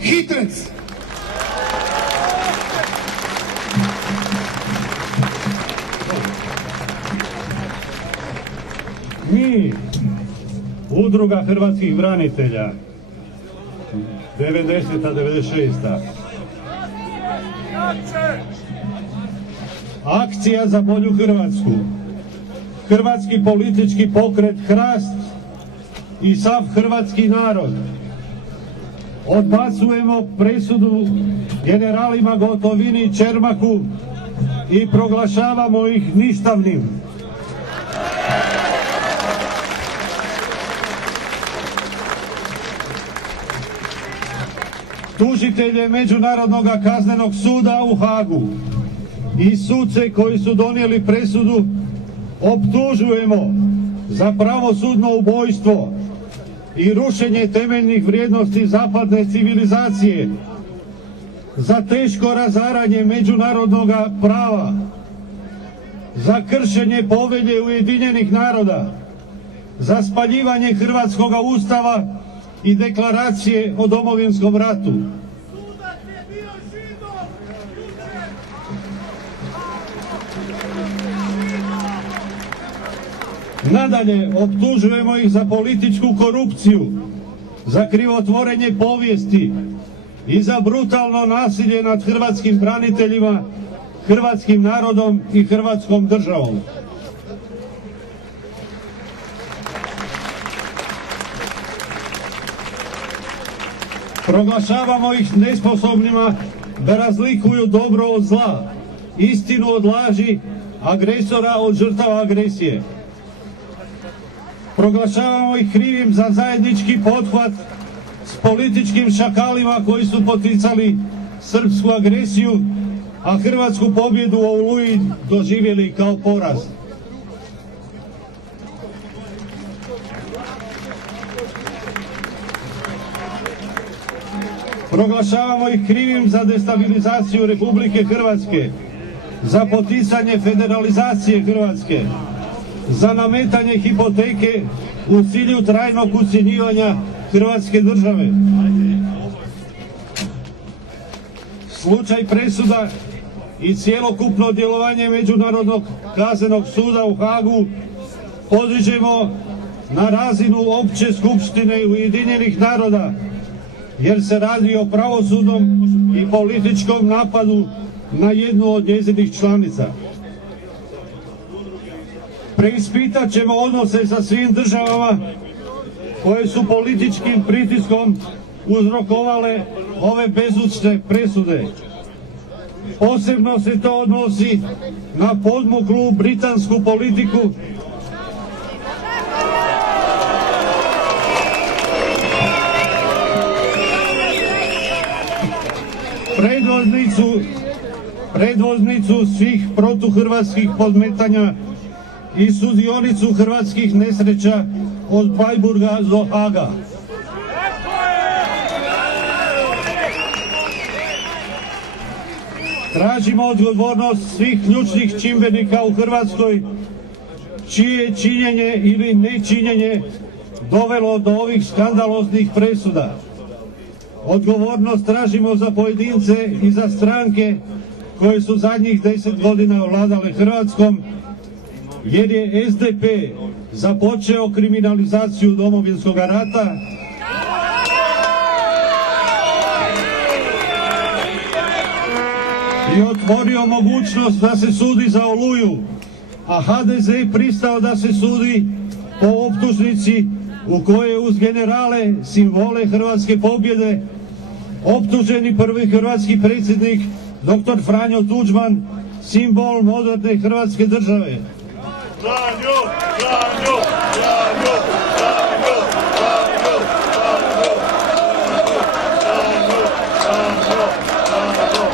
Hitrec. Mi, Udruga hrvatskih branitelja, 90-96. Akcija za bolju Hrvatsku, Hrvatski politički pokret Hrast i sav hrvatski narod. Odbacujemo presudu generalima Gotovini i Čermaku i proglašavamo ih ništavnim. Tužitelje Međunarodnog kaznenog suda u Hagu i suce koji su donijeli presudu optužujemo za pravosudno ubojstvo i rušenje temeljnih vrijednosti zapadne civilizacije, za teško razaranje međunarodnog prava, za kršenje povelje Ujedinjenih naroda, za spaljivanje hrvatskog ustava i deklaracije o Domovinskom ratu. Nadalje, optužujemo ih za političku korupciju, za krivotvorenje povijesti i za brutalno nasilje nad hrvatskim braniteljima, hrvatskim narodom i hrvatskom državom. Proglašavamo ih nesposobnima da razlikuju dobro od zla, istinu od laži, agresora od žrtava agresije. Proglašavamo ih krivim za zajednički pothvat s političkim šakalima koji su poticali srpsku agresiju, a hrvatsku pobjedu u Oluji doživjeli kao poraz. Proglašavamo ih krivim za destabilizaciju Republike Hrvatske, za poticanje federalizacije Hrvatske, za nametanje hipoteke u cilju trajnog ucjenjivanja Hrvatske države. Slučaj presuda i cjelokupno djelovanje Međunarodnog kaznenog suda u Hagu podižemo na razinu Opće skupštine Ujedinjenih naroda, jer se radi o pravosudnom i političkom napadu na jednu od njezinih članica. Preispitat ćemo odnose sa svim državama koje su političkim pritiskom uzrokovale ove bezučne presude. Posebno se to odnosi na podmuklu britansku politiku predvodnicu svih protuhrvatskih podmetanja i sudionicu hrvatskih nesreća od Bleiburga do Haga. Tražimo odgovornost svih ključnih čimbenika u Hrvatskoj čije činjenje ili nečinjenje dovelo do ovih skandaloznih presuda. Odgovornost tražimo za pojedince i za stranke koje su zadnjih 10 godina vladale Hrvatskom, jer je SDP započeo kriminalizaciju Domovinskog rata i otvorio mogućnost da se sudi za Oluju, a HDZ pristao da se sudi po optužnici u kojoj uz generale, simbole hrvatske pobjede, optuženi prvi hrvatski predsjednik dr. Franjo Tuđman, simbol moderne hrvatske države. Franjo, Franjo, Franjo, Franjo, Franjo, Franjo, Franjo.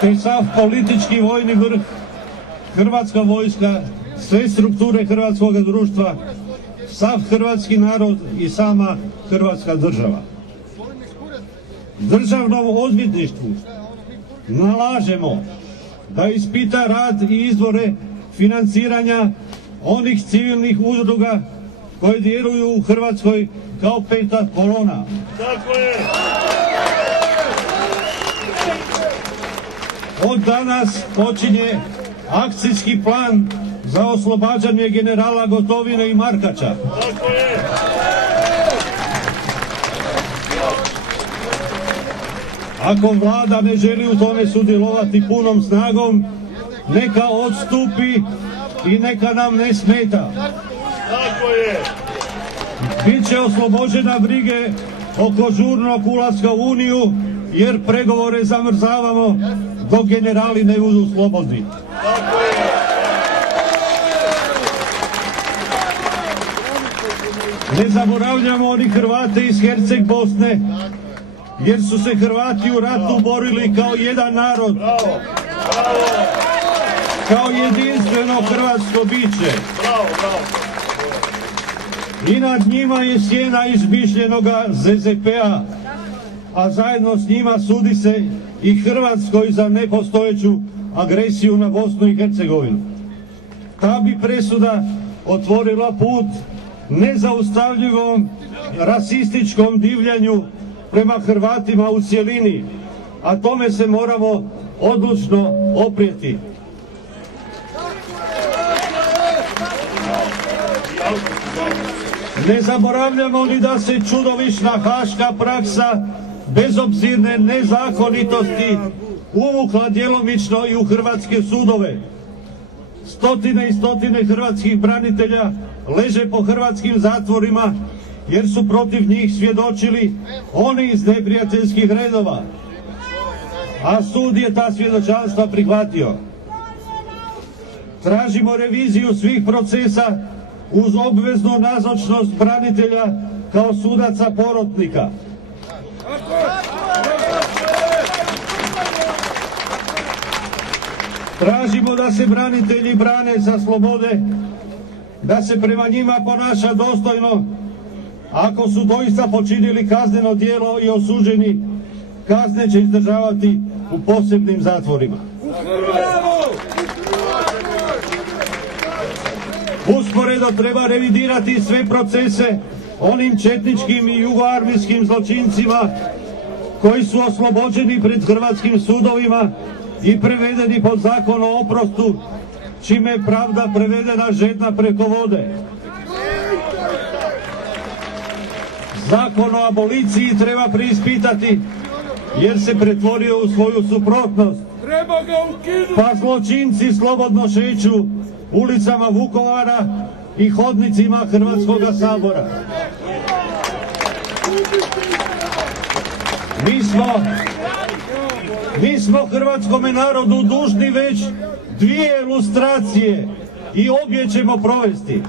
Te sav politički vojni vrh, Hrvatska vojska, sve strukture hrvatskog društva, sav hrvatski narod i sama Hrvatska država. Državnom odvjetništvu nalažemo da ispita rad i izvore financiranja onih civilnih udruga koje djeluju u Hrvatskoj kao peta kolona. Tako je! Od danas počinje akcijski plan za oslobađanje generala Gotovine i Markača. Tako je! Ako vlada ne želi u tome sudjelovati punom snagom, neka odstupi i neka nam ne smeta. Tako je! Biće oslobođena brige oko žurnog ulaska u Uniju, jer pregovore zamrzavamo dok generali ne budu slobodni. Tako je! Ne zaboravljamo ni Hrvate iz Herceg Bosne, jer su se Hrvati u ratu borili kao jedan narod, Bravo! Bravo! kao jedinstveno hrvatsko biće. Bravo! Bravo! I nad njima je sjena izmišljenoga ZZP-a, a zajedno s njima sudi se i Hrvatskoj za nepostojeću agresiju na Bosnu i Hercegovinu. Ta bi presuda otvorila put nezaustavljivom rasističkom divljanju prema Hrvatima u cjelini, a tome se moramo odlučno oprijeti. Ne zaboravljamo ni da se čudovišna haška praksa bezobzirne nezakonitosti uvukla djelomično i u hrvatske sudove. Stotine i stotine hrvatskih branitelja leže po hrvatskim zatvorima jer su protiv njih svjedočili oni iz neprijateljskih redova, a sud je ta svjedočanstva prihvatio. Tražimo reviziju svih procesa uz obveznu nazočnost branitelja kao sudaca porotnika. Tražimo da se branitelji brane za slobode, da se prema njima ponaša dostojno. Ako su doista počinili kazneno djelo i osuđeni, kazne će izdržavati u posebnim zatvorima. Usporedo treba revidirati sve procese onim četničkim i jugoarmijskim zločincima koji su oslobođeni pred hrvatskim sudovima i prevedeni pod zakon o oprostu, čime je pravda prevedena žedna preko vode. Zakon o aboliciji treba preispitati jer se pretvorio u svoju suprotnost. Pa zločinci slobodno šeću ulicama Vukovara i hodnicima Hrvatskoga sabora. Mi smo hrvatskome narodu dužni već 2 lustracije i obje ćemo provesti.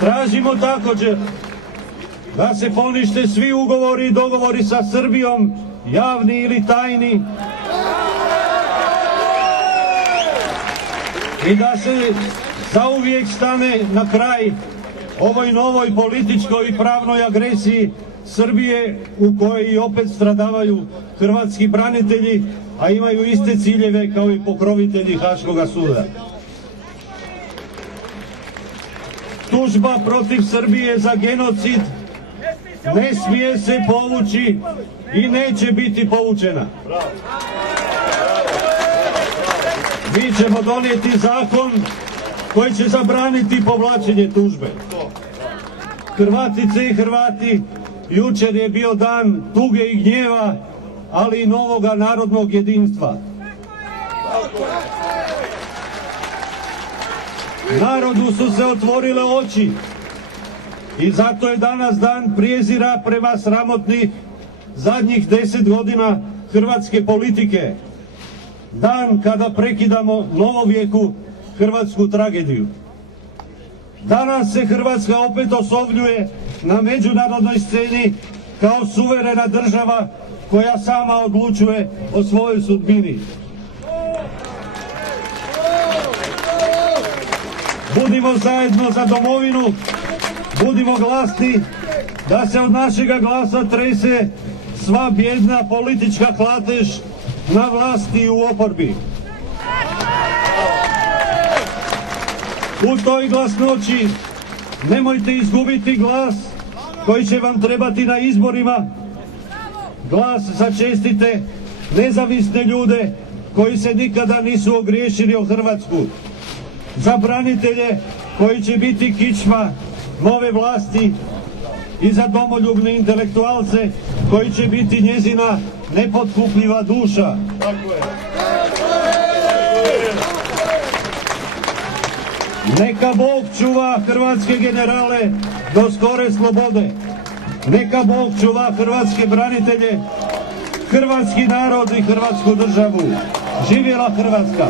Tražimo također da se ponište svi ugovori i dogovori sa Srbijom, javni ili tajni, i da se zauvijek stane na kraj ovoj novoj političkoj i pravnoj agresiji Srbije u kojoj opet stradavaju hrvatski branitelji, a imaju iste ciljeve kao i pokrovitelji Haškoga suda. Tužba protiv Srbije za genocid ne smije se povući i neće biti povučena. Mi ćemo donijeti zakon koji će zabraniti povlačenje tužbe. Hrvatice i Hrvati, jučer je bio dan tuge i gnjeva, ali i novoga narodnog jedinstva. Narodu su se otvorile oči i zato je danas dan prijezira prema sramotnih zadnjih 10 godina hrvatske politike. Dan kada prekidamo novovjeku hrvatsku tragediju. Danas se Hrvatska opet osovljuje na međunarodnoj sceni kao suverena država koja sama odlučuje o svojoj sudbini. Budimo zajedno za domovinu, budimo glasni da se od našega glasa trese sva bijedna politička hlatež na vlasti i u oporbi. U toj glasnoći Nemojte izgubiti glas koji će vam trebati na izborima. Glas za čestite, nezavisne ljude koji se nikada nisu ogriješili o Hrvatsku. Za branitelje koji će biti kičma nove vlasti i za domoljubne intelektualce koji će biti njezina nepotkupljiva duša. Tako je. Neka Bog čuva hrvatske generale do skore slobode. Neka Bog čuva hrvatske branitelje, hrvatski narod i hrvatsku državu. Živjela Hrvatska!